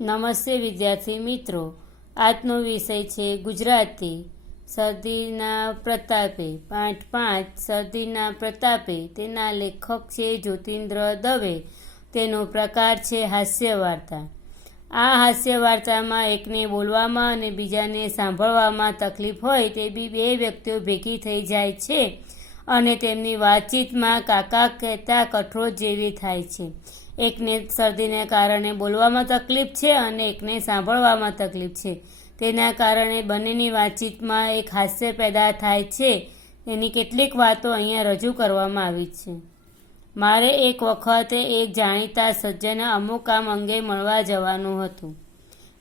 નમસ્તે વિદ્યાર્થી મિત્રો. આજનો વિષય છે ગુજરાતી. શરદીના પ્રતાપે, પાંચ પાંચ શરદીના પ્રતાપે. તેના લેખક છે જ્યોતિન્દ્ર દવે. તેનો પ્રકાર છે હાસ્ય વાર્તા આ હાસ્ય વાર્તામાં એકને બોલવામાં અને બીજાને સાંભળવામાં તકલીફ હોય તે બી બે વ્યક્તિઓ ભેગી થઈ જાય છે અને તેમની વાતચીતમાં કાકા કહેતા કઠોળ જેવી થાય છે. એકને શરદીને કારણે બોલવામાં તકલીફ છે અને એકને સાંભળવામાં તકલીફ છે. તેના કારણે બંનેની વાતચીતમાં એક હાસ્ય પેદા થાય છે. એની કેટલીક વાતો અહીંયા રજૂ કરવામાં આવી છે. મારે એક વખતે એક જાણીતા સજ્જન અમુક કામ અંગે મળવા જવાનું હતું.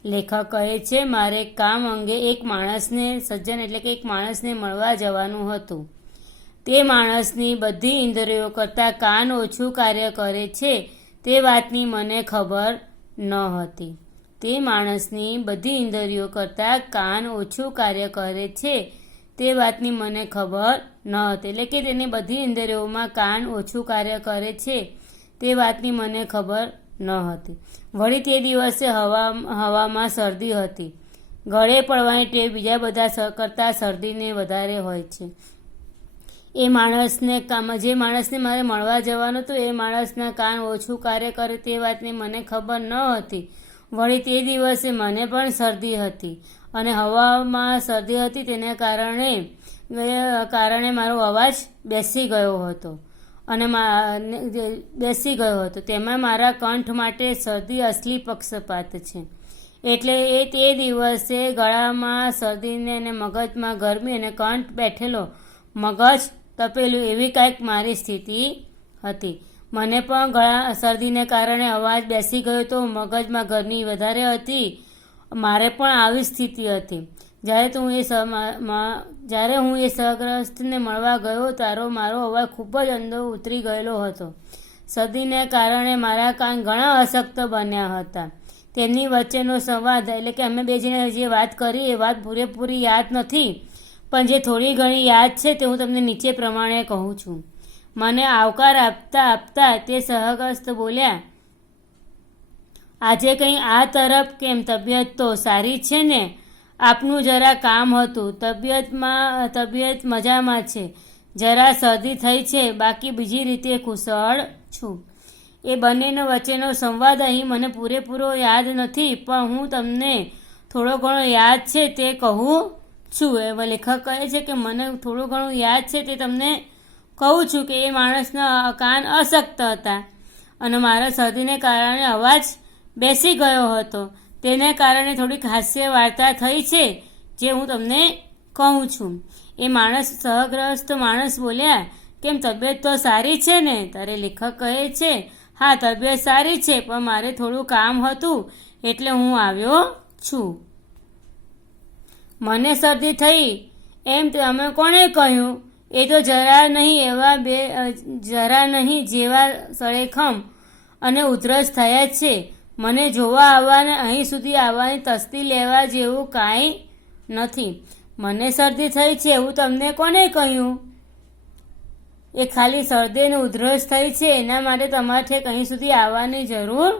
લેખક કહે છે, મારે કામ અંગે એક માણસને, સજ્જન એટલે કે એક માણસને મળવા જવાનું હતું. તે માણસની બધી ઇન્દ્રિયો કરતાં કાન ઓછું કાર્ય કરે છે. તે વાતની મને ખબર ન હતી. તે માણસની બધી ઇન્દ્રિયો કરતાં કાન ઓછું કાર્ય કરે છે. તે વાતની મને ખબર ન હતી. એટલે કે તેની બધી ઇન્દ્રિયોમાં કાન ઓછું કાર્ય કરે છે. તે વાતની મને ખબર ન હતી. વળી તે દિવસે હવા, હવામાં શરદી હતી. ગળે પડવાની ટેવ બીજા બધા કરતાં શરદીને વધારે હોય છે. એ માણસને જે માણસને મારે મળવા જવાનું હતું, એ માણસના કાન ઓછું કાર્ય કરે તે વાતની મને ખબર ન હતી. વળી તે દિવસે મને પણ શરદી હતી અને હવામાં શરદી હતી તેને કારણે કારણે મારો અવાજ બેસી ગયો હતો અને બેસી ગયો હતો. તેમાં મારા કંઠ માટે શરદી અસલી પક્ષપાત છે. એટલે એ તે દિવસે ગળામાં શરદીને અને મગજમાં ગરમી અને કંઠ બેઠેલો મગજ તપેલું એવી કાંઈક મારી સ્થિતિ હતી. મને પણ ગળા શરદીને કારણે અવાજ બેસી ગયો તો મગજમાં ગરમી વધારે હતી. મારે પણ આવી સ્થિતિ હતી. જ્યારે તો એ જ્યારે હું એ સહગ્રસ્તને મળવા ગયો તારો મારો અવાજ ખૂબ જ અંદર ઉતરી ગયેલો હતો. શરદીને કારણે મારા કાન ઘણા અશક્ત બન્યા હતા. તેમની વચ્ચેનો સંવાદ એટલે કે અમે બે જણે જે વાત કરી એ વાત પૂરેપૂરી યાદ નથી. પણ જે થોડી ઘણી યાદ છે તે હું તમને નીચે પ્રમાણે કહું છું. મને આવકાર આપતા આપતા તે સહગ્રસ્ત બોલ્યા, આજે કંઈ આ તરફ કેમ? તબિયત તો સારી છે ને? આપનું જરા કામ હતું. તબિયતમાં, તબિયત મજામાં છે. જરા શરદી થઈ છે. બાકી બીજી રીતે કુશળ છું. એ બંનેનો વચ્ચેનો સંવાદ અહીં મને પૂરેપૂરો યાદ નથી, પણ હું તમને થોડો ઘણો યાદ છે તે કહું. છું એવા લેખક કહે છે કે મને થોડું ઘણું યાદ છે તે તમને કહું છું કે એ માણસના કાન અશક્ત હતા અને મારા શરદીને કારણે અવાજ બેસી ગયો હતો. તેને કારણે થોડીક હાસ્ય વાર્તા થઈ છે જે હું તમને કહું છું. એ માણસ સહગ્રસ્ત માણસ બોલ્યા, કેમ તબિયત તો સારી છે ને? તારે લેખક કહે છે, હા, તબિયત સારી છે, પણ મારે થોડું કામ હતું, એટલે હું આવ્યો છું. મને શરદી થઈ, એમ તમે કોણે કહ્યું? એ તો જરા નહીં એવા બે જરા નહીં જેવા સળેખમ અને ઉધરસ થયા છે. મને જોવા આવવાને અહીં સુધી આવવાની તસ્તી લેવા જેવું કાંઈ નથી. મને શરદી થઈ છે એવું તમને કોને કહ્યું? એ ખાલી શરદી અને ઉધરસ થઈ છે, એના માટે તમારે અહીં સુધી આવવાની જરૂર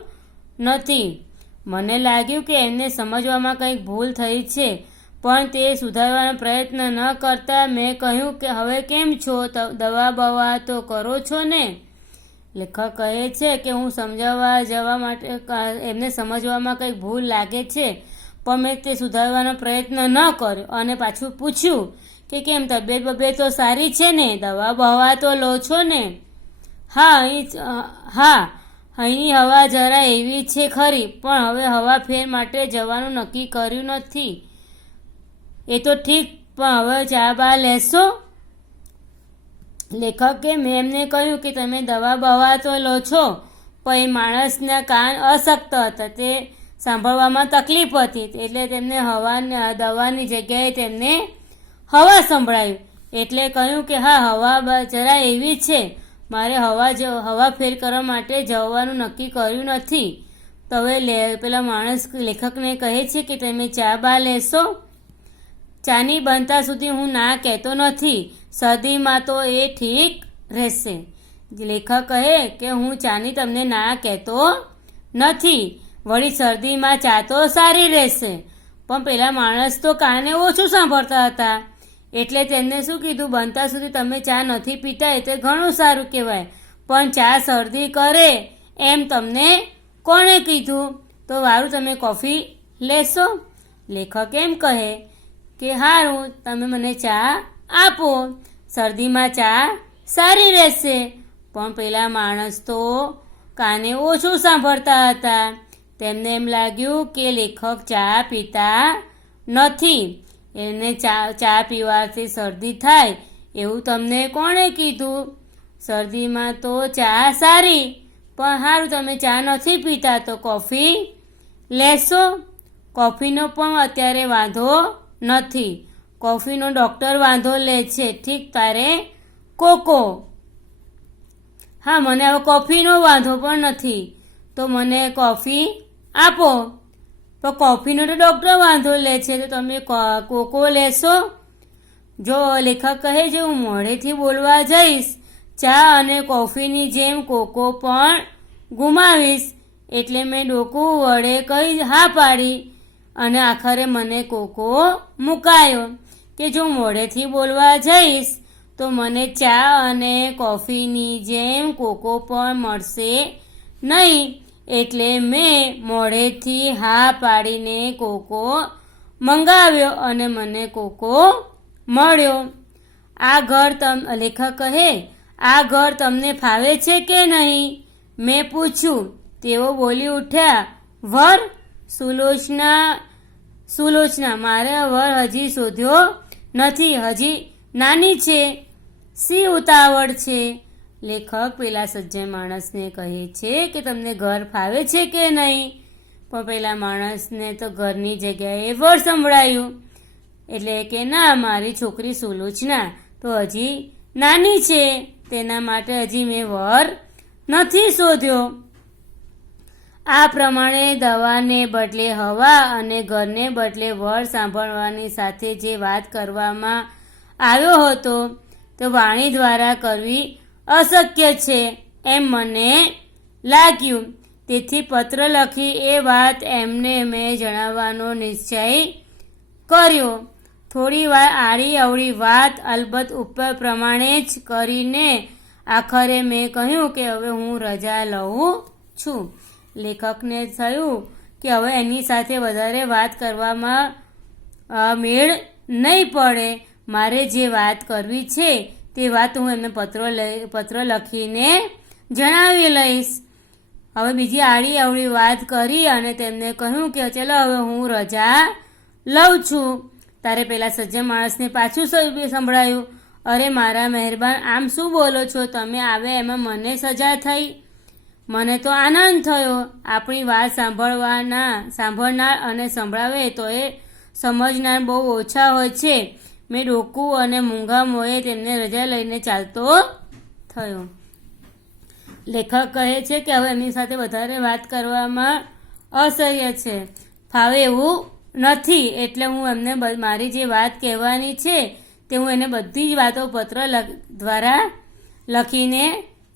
નથી. મને લાગ્યું કે એમને સમજવામાં કંઈક ભૂલ થઈ છે. પણ તે સુધારવાનો પ્રયત્ન ન કરતા મેં કહ્યું કે, હવે કેમ છો? દવા બવા તો કરો છો ને? લેખક કહે છે કે, હું સમજાવવા જવા માટે એમને સમજવામાં કંઈક ભૂલ લાગે છે, પણ મેં તે સુધારવાનો પ્રયત્ન ન કર્યો. અને પાછું પૂછ્યું કે, કેમ, તબિયત બબિયત તો સારી છે ને? દવા બવા તો લો છો ને? હા, અહીં હા, અહીંની હવા જરા એવી છે ખરી, પણ હવે હવા ફેર માટે જવાનું નક્કી કર્યું નથી. એ તો ઠીક, પણ હવે ચા બા લેશો? લેખકે મેં એમને કહ્યું કે તમે દવા બવા તો લો છો, પણ માણસના કાન અશક્ત હતા. તે સાંભળવામાં તકલીફ હતી, એટલે તેમને હવાને, દવાની જગ્યાએ તેમને હવા સંભળાયું. એટલે કહ્યું કે હા, હવા જરા એવી છે. મારે હવા જ- હવા ફેર કરવા માટે જવાનું નક્કી કર્યું નથી. તો હવે પેલા માણસ લેખકને કહે છે કે તમે ચા બા લેશો? ચાની બનતા સુધી હું ના કહેતો નથી. શરદીમાં તો એ ઠીક રહેશે. લેખક કહે કે હું ચાની તમને ના કહેતો નથી. વળી શરદીમાં ચા તો સારી રહેશે. પણ પેલા માણસ તો કાને ઓછું સાંભળતા હતા? એટલે તેમને શું કીધું? બનતા સુધી તમે ચા નથી પીતા એ તો ઘણું સારું કહેવાય. પણ ચા શરદી કરે એમ તમને કોણે કીધું? તો વારું તમે કોફી લેશો? લેખક એમ કહે કે હારું, તમે મને ચા આપો. શરદીમાં ચા સારી રહેશે. પણ પેલા માણસ તો કાને ઓછું સાંભળતા હતા. તેમને એમ લાગ્યું કે લેખક ચા પીતા નથી. એને ચા ચા પીવાથી શરદી થાય, એવું તમને કોણે કીધું? શરદીમાં તો ચા સારી, પણ સારું તમે ચા નથી પીતા તો કોફી લેશો? કોફીનો પણ અત્યારે વાંધો નથી. કોફીનો ડૉક્ટર વાંધો લે છે. ઠીક તારે? કોકો. હા, મને હવે કોફીનો વાંધો પણ નથી. તો મને કોફી આપો. તો કોફીનો તો ડૉક્ટર વાંધો લે છે. તો તમે કોકો લેશો? જો લેખક કહે છે, હું મોડેથી બોલવા જઈશ. ચા અને કોફીની જેમ કોકો પણ ગુમાવીશ. એટલે મેં ડોકું વડે કહી હા પાડી. અને આખરે મને કોકો મુકાયો કે જો મોડેથી બોલવા જઈશ, તો મને ચા અને કોફીની જેમ કોકો પણ મળશે નહીં. એટલે મેં મોડેથી હા પાડીને કોકો મંગાવ્યો અને મને કોકો મળ્યો. આ ઘર તમ, લેખક કહે, આ ઘર તમને ફાવે છે કે નહીં? મેં પૂછ્યું. તેઓ બોલી ઉઠ્યા, વર સુલોચના સુલોચના, મારે વર હજી શોધ્યો નથી, હજી નાની છે સી ઉતાવળ છે? લેખક પેલા સજ્જન માણસને કહે છે કે તમને ઘર ફાવે છે કે નહીં? પણ પેલા માણસને તો ઘરની જગ્યાએ વર સંભળાયું. એટલે કે ના, મારી છોકરી સુલોચના, તો હજી નાની છે. તેના માટે હજી મેં વર નથી શોધ્યો. આ પ્રમાણે દવાને બદલે હવા અને ઘરને બદલે વર સાંભળવાની સાથે જે વાત કરવામાં આવ્યો હતો, તો વાણી દ્વારા કરવી અશક્ય છે એમ મને લાગ્યું. તેથી પત્ર લખી એ વાત એમને મેં જણાવવાનો નિશ્ચય કર્યો. થોડી વાર આડી અવળી વાત અલબત્ત ઉપર પ્રમાણે જ કરીને આખરે મેં કહ્યું કે હવે હું રજા લઉં છું. લેખકને થયું કે હવે એની સાથે વધારે વાત કરવામાં મેળ નહીં પડે. મારે જે વાત કરવી છે તે વાત હું એમને પત્ર લઈ, પત્ર લખીને જણાવી લઈશ. હવે બીજી આડી અવળી વાત કરી અને તેમને કહ્યું કે ચલો હવે હું રજા લઉં છું. તારે પેલા સજ્જન માણસને પાછું સંભળાયું. અરે મારા મહેરબાન, આમ શું બોલો છો? તમે આવે એમાં મને સજા થઈ. મને તો આનંદ થયો. આપણી વાત સાંભળવાના, સાંભળનાર અને સંભળાવે તો એ સમજનાર બહુ ઓછા હોય છે. મેં ડોકું અને મૂંગા મોએ તેમને રજા લઈને ચાલતો થયો. લેખક કહે છે કે હવે એમની સાથે વધારે વાત કરવામાં અસહ્ય છે. ફાવે એવું નથી, એટલે હું એમને મારી જે વાત કહેવાની છે તે હું એને બધી જ વાતો પત્ર દ્વારા લખીને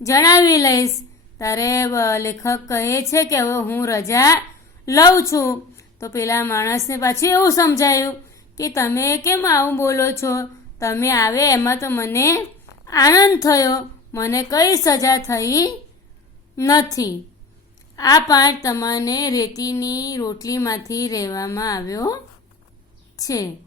જણાવી લઈશ. ત્યારે લેખક કહે છે કે હવે હું રજા લઉં છું. તો પેલા માણસને પાછું એવું સમજાયું કે તમે કેમ આવું બોલો છો? તમે આવે એમાં તો મને આનંદ થયો. મને કઈ સજા થઈ નથી. આ પાઠ તમને રેતીની રોટલીમાંથી રહેવામાં આવ્યો છે.